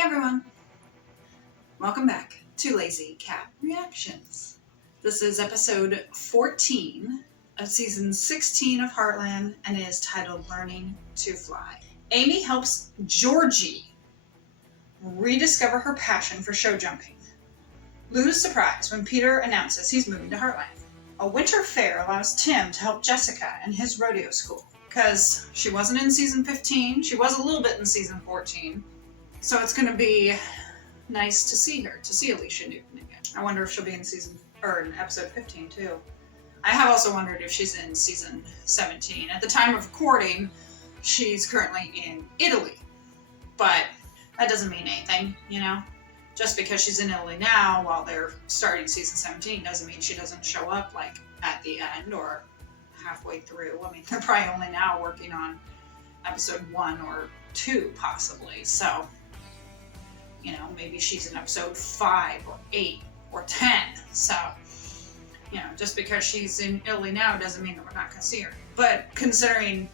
Hey everyone, welcome back to Lazy Cat Reactions. This is episode 14 of season 16 of Heartland and it is titled Learning to Fly. Amy helps Georgie rediscover her passion for show jumping. Lou's surprised when Peter announces he's moving to Heartland. A winter fair allows Tim to help Jessica in his rodeo school. Because she wasn't in season 15, she was a little bit in season 14. So it's going to be nice to see her, to see Alicia Newton again. I wonder if she'll be in in episode 15 too. I have also wondered if she's in season 17. At the time of recording, she's currently in Italy. But that doesn't mean anything, you know? Just because she's in Italy now while they're starting season 17 doesn't mean she doesn't show up like at the end or halfway through. I mean, they're probably only now working on episode 1 or 2 possibly. So, you know, maybe she's in episode 5 or 8 or 10. So, you know, just because she's in Italy now doesn't mean that we're not going to see her. But considering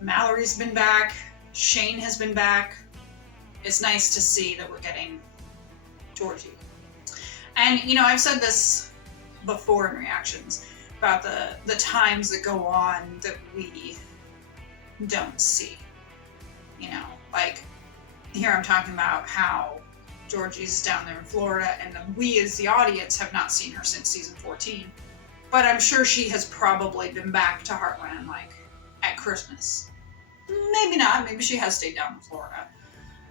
Mallory's been back, Shane has been back, it's nice to see that we're getting Georgie. And, you know, I've said this before in reactions about the times that go on that we don't see. You know, like here I'm talking about how Georgie's down there in Florida and we as the audience have not seen her since season 14. But I'm sure she has probably been back to Heartland like at Christmas. Maybe not, maybe she has stayed down in Florida.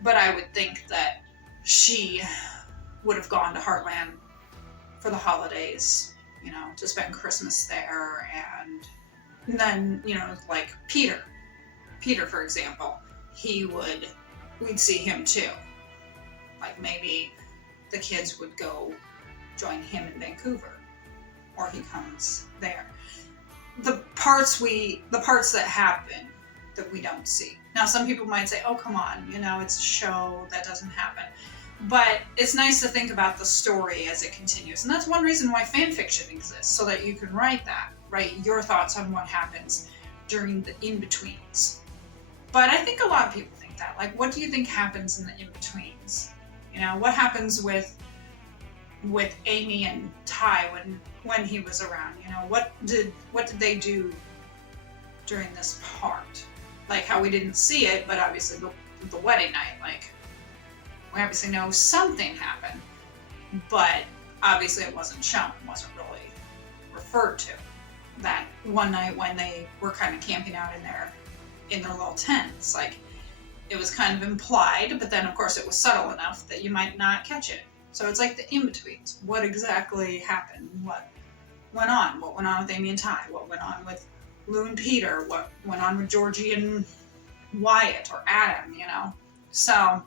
But I would think that she would have gone to Heartland for the holidays, you know, to spend Christmas there. And then, you know, like Peter, for example, we'd see him too. Like maybe the kids would go join him in Vancouver or he comes there. The parts that happen that we don't see. Now, some people might say, oh, come on, you know, it's a show, that doesn't happen. But it's nice to think about the story as it continues. And that's one reason why fan fiction exists, so that you can write your thoughts on what happens during the in-betweens. But I think a lot of people think that. Like, what do you think happens in the in-betweens? You know, what happens with Amy and Ty when he was around? You know, what did they do during this part? Like how we didn't see it, but obviously the wedding night, like we obviously know something happened, but obviously it wasn't shown, it wasn't really referred to. That one night when they were kind of camping out in their little tents, like it was kind of implied, but then of course it was subtle enough that you might not catch it. So it's like the in-betweens. What exactly happened? What went on? What went on with Amy and Ty? What went on with Lou and Peter? What went on with Georgie and Wyatt or Adam, you know? So,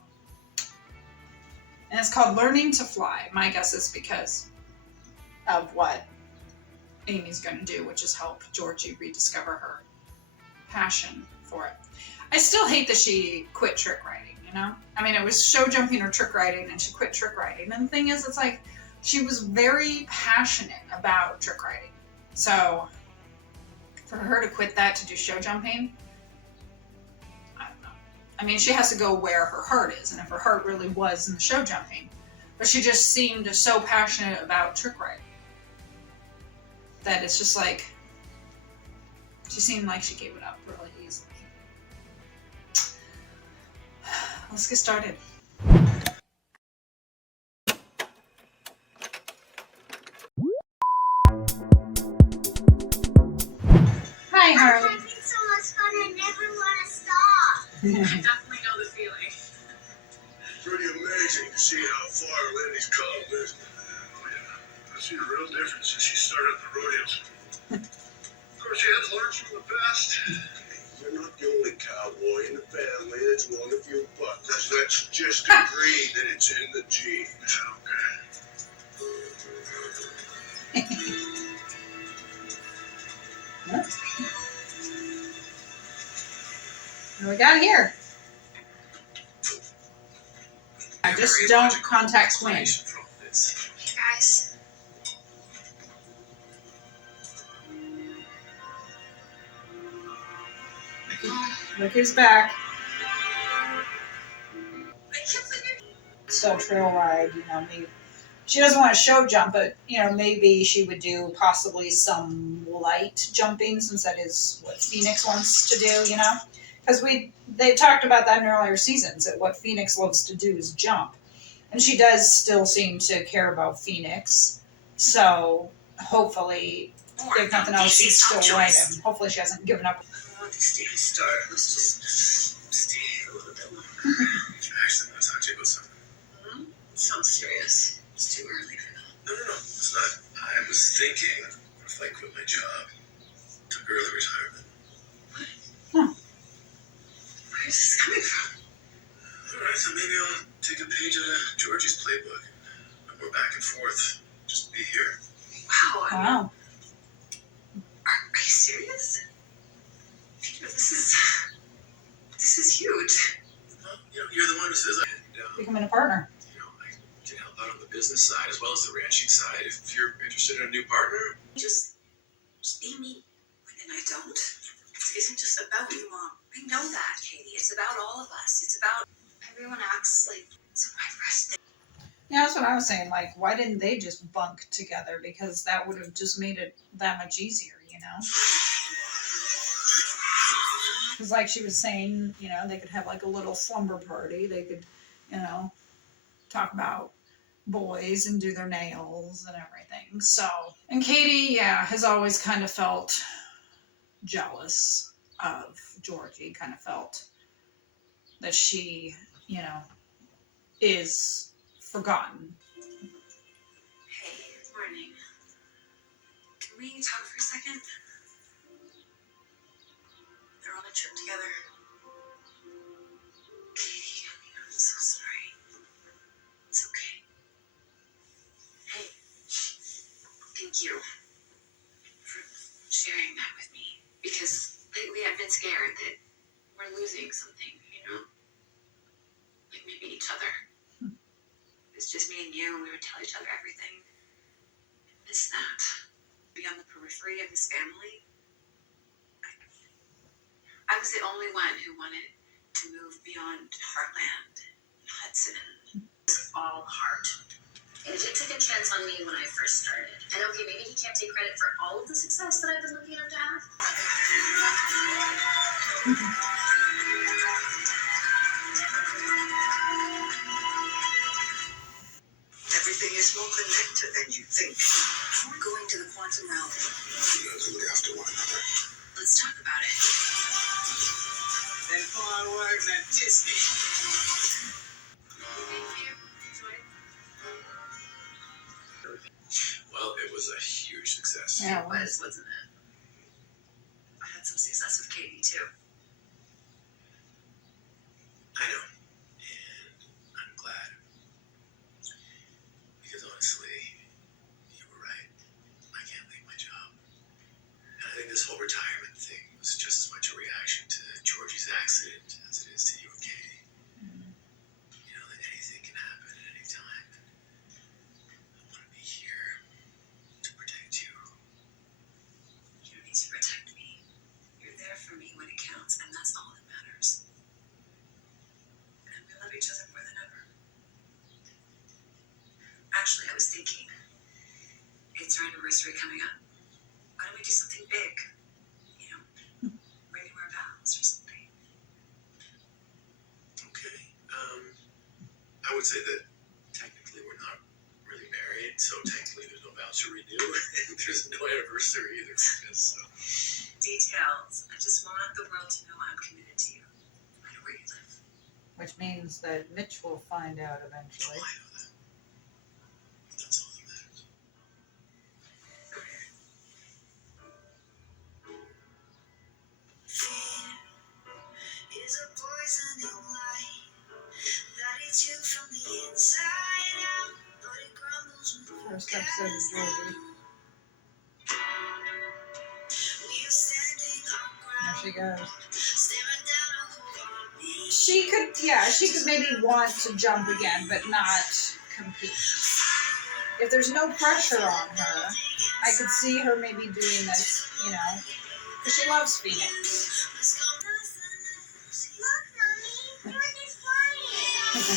and it's called Learning to Fly. My guess is because of what Amy's going to do, which is help Georgie rediscover her passion for it. I still hate that she quit trick riding, you know? I mean, it was show jumping or trick riding and she quit trick riding. And the thing is, it's like, she was very passionate about trick riding. So, for her to quit that to do show jumping, I don't know. I mean, she has to go where her heart is, and if her heart really was in the show jumping, but she just seemed so passionate about trick riding that it's just like, she seemed like she gave it up really easily. Let's get started. Hi, Harley. I'm having so much fun, I never want to stop. I definitely know the feeling. Pretty amazing to see how far Lindy's come, isn't it? Oh, yeah. I see a real difference since she started the rodeos. Of course, she has learned from the past. You're not the only cowboy in the family that's won a few buckles. Let's just agree that it's in the genes. Okay. What we got here? I just don't contact Quinn. Hey guys. Look who's back. still trail ride, maybe she doesn't want to show jump, but maybe she would do possibly some light jumping since that is what Phoenix wants to do, because they talked about that in earlier seasons that what Phoenix loves to do is jump, and she does still seem to care about Phoenix, so hopefully if nothing else she'd still ride him. Hopefully she hasn't given up. I want to stay and start. Let's just stay a little bit longer. Actually, I want to talk to you about something. Sounds serious. It's too early for that. No, it's not. I was thinking, what if I quit my job? Took early retirement. Where is this coming from? Alright, so maybe I'll take a page out of Georgie's playbook. No more back and forth. Just be here. Wow. Wow. Are you serious? This is huge. Well, you're the one who says I can Becoming a partner. I can help out on the business side as well as the ranching side. If you're interested in a new partner, Just be me. And I don't. It isn't just about you, Mom. I know that, Katie. It's about all of us. It's about everyone acts like it's a white rush thing. Yeah, that's what I was saying. Like, why didn't they just bunk together? Because that would have just made it that much easier, Because like she was saying, they could have like a little slumber party. They could, talk about boys and do their nails and everything. So, and Katie, has always kind of felt jealous of Georgie, kind of felt that she, is forgotten. Hey, morning. Can we talk for a second? They're on a trip together. Katie, I'm so sorry. It's okay. Hey, thank you for sharing that with me. Because lately I've been scared that we're losing something, Like maybe each other. It's just me and you, and we would tell each other everything. I miss that. Be on the periphery of this family. I was the only one who wanted to move beyond Heartland and Hudson. It was all heart. AJ took a chance on me when I first started. And okay, maybe he can't take credit for all of the success that I've been lucky enough to have. Everything is more connected than you think. We're going to the quantum realm. you have to look after one another. Let's talk about it. Then forward and Disney. Well, it was a huge success. Yeah, It was, wasn't it? I had some success with Katie, too. I know. And I'm glad. Because honestly, you were right. I can't leave my job. And I think this whole retirement thing was just as much a reaction to Georgie's accident as it is to you and Katie. That anything can happen at any time. I want to be here to protect you. You don't need to protect me. You're there for me when it counts, and that's all that matters. And we love each other more than ever. Actually, I was thinking, it's our anniversary coming up. Why don't we do something big? Renew our vows or something. Okay. I would say that technically we're not really married, so technically there's no vows to renew, and there's no anniversary either for this. So. Details. I just want the world to know I'm committed to you, no matter where you live. Which means that Mitch will find out Oh, eventually. I know that. That's all that matters. Is a poisoning light that eats you from the inside out, but it crumbles when First episode of Georgie. we are standing our There ground, she goes. staring down a hole on me. She could maybe want to jump again, but not compete. If there's no pressure on her, I could see her maybe doing this, because she loves Phoenix. Look, Mommy, Georgie's flying.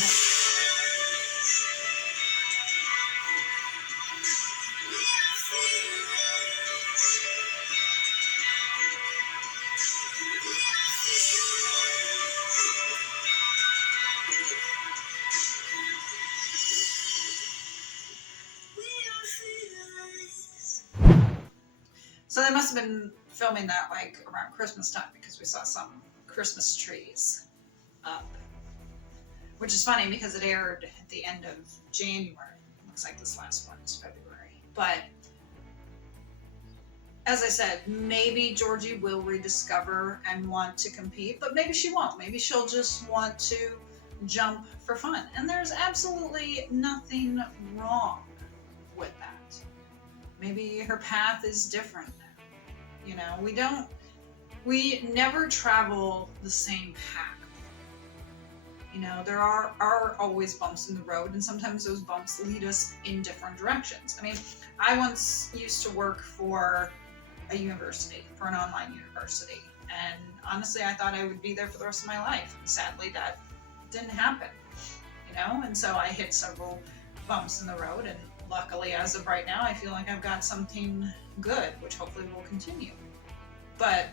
So they must have been filming that like around Christmas time because we saw some Christmas trees up. Which is funny because it aired at the end of January. Looks like this last one is February. But as I said, maybe Georgie will rediscover and want to compete, but maybe she won't. Maybe she'll just want to jump for fun. And there's absolutely nothing wrong with that. Maybe her path is different now. You know, we never travel the same path. You know, there are always bumps in the road, and sometimes those bumps lead us in different directions. I mean, I once used to work for a university, for an online university, and honestly, I thought I would be there for the rest of my life. Sadly, that didn't happen, you know, and so I hit several bumps in the road, and luckily, as of right now, I feel like I've got something good, which hopefully will continue. But,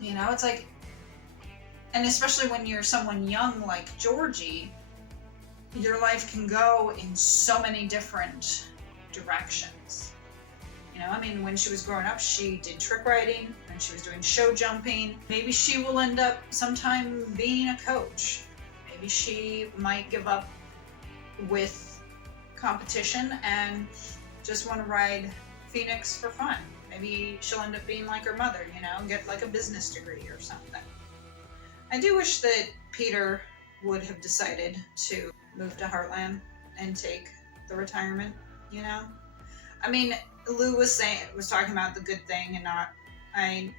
you know, it's like, and especially when you're someone young like Georgie, your life can go in so many different directions. You know, I mean, when she was growing up, she did trick riding and she was doing show jumping. Maybe she will end up sometime being a coach. Maybe she might give up with competition and just want to ride Phoenix for fun. Maybe she'll end up being like her mother, you know, get like a business degree or something. I do wish that Peter would have decided to move to Heartland and take the retirement, you know? I mean, Lou was talking about the good thing and not, I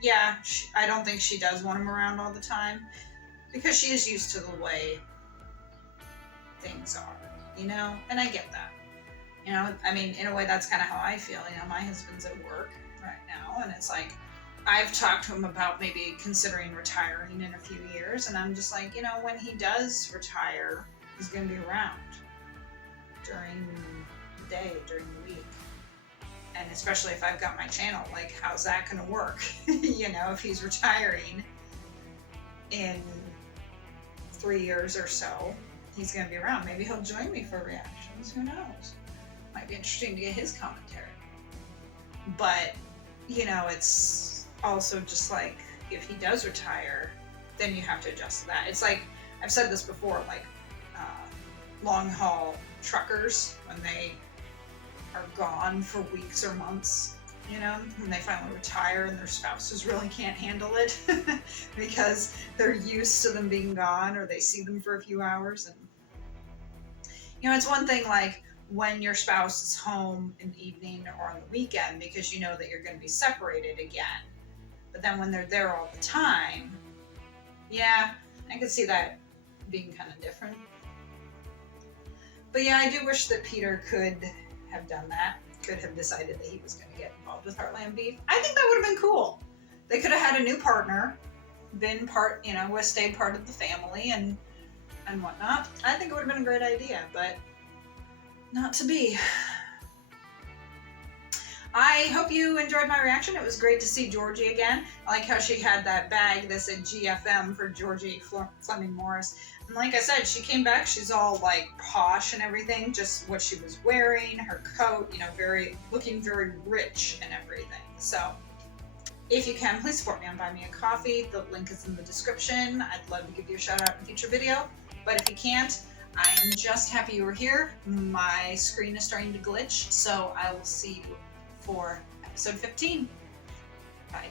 don't think she does want him around all the time because she is used to the way things are, you know? And I get that. You know, I mean, in a way, that's kind of how I feel. You know, my husband's at work right now, and it's like, I've talked to him about maybe considering retiring in a few years, and I'm just like, you know, when he does retire, he's going to be around during the day, during the week. And especially if I've got my channel, like, how's that going to work? You know, if he's retiring in 3 years or so, he's going to be around. Maybe he'll join me for reactions. Who knows? Might be interesting to get his commentary. But, you know, it's also just like, if he does retire, then you have to adjust to that. It's like, I've said this before, like long haul truckers, when they are gone for weeks or months, you know, when they finally retire and their spouses really can't handle it because they're used to them being gone, or they see them for a few hours. And, you know, it's one thing like when your spouse is home in the evening or on the weekend because you know that you're going to be separated again. But then when they're there all the time, yeah, I could see that being kind of different. But yeah, I do wish that Peter could have done that, could have decided that he was going to get involved with Heartland Beef. I think that would have been cool. They could have had a new partner, been part, you know, stayed part of the family and whatnot. I think it would have been a great idea, but not to be. I hope you enjoyed my reaction. It was great to see Georgie again. I like how she had that bag that said GFM for Georgie Fleming Morris. And like I said, she came back, she's all like posh and everything, just what she was wearing, her coat, you know, looking very rich and everything. So if you can, please support me on Buy Me a Coffee. The link is in the description. I'd love to give you a shout out in a future video. But if you can't, I am just happy you were here. My screen is starting to glitch, so I will see you for episode 15. Bye.